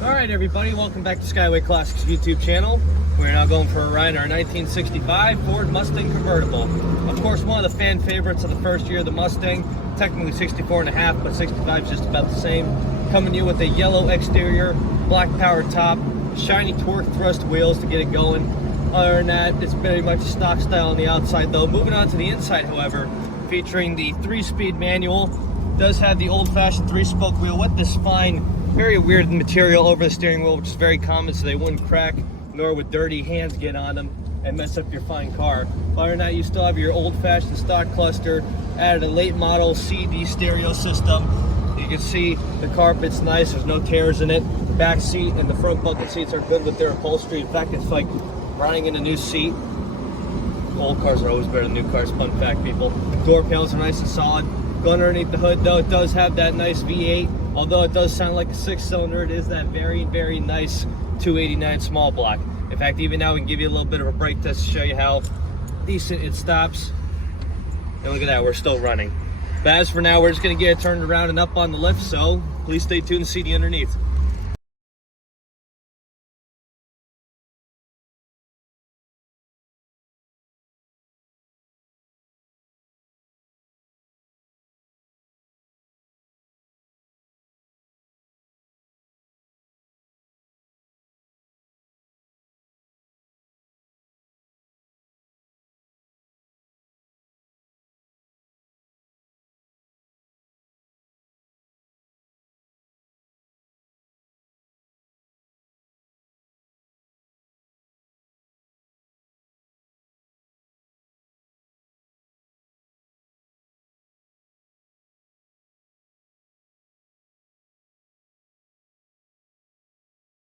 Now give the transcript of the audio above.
Alright everybody, welcome back to Skyway Classics YouTube channel. We're now going for a ride in our 1965 Ford Mustang convertible. Of course, one of the fan favorites of the first year of the Mustang. Technically 64 and a half, but 65 is just about the same. Coming to you with a yellow exterior, black power top, shiny torque thrust wheels to get it going. Other than that, it's very much stock style on the outside though. Moving on to the inside, however, featuring the 3-speed manual. Does have the old-fashioned 3-spoke wheel with this fine, very weird material over the steering wheel, which is very common, so they wouldn't crack, nor would dirty hands get on them and mess up your fine car. Other than that, you still have your old-fashioned stock cluster, added a late model CD stereo system. You can see the carpet's nice, there's no tears in it. Back seat and the front bucket seats are good with their upholstery. In fact, it's like riding in a new seat. Old cars are always better than new cars, fun fact, people. Door panels are nice and solid. Going underneath the hood though, it does have that nice V8. Although it does sound like a 6-cylinder, it is that very, very nice 289 small block. In fact, even now we can give you a little bit of a brake test to show you how decent it stops. And look at that, we're still running. But as for now, we're just gonna get it turned around and up on the lift, so please stay tuned to see the underneath.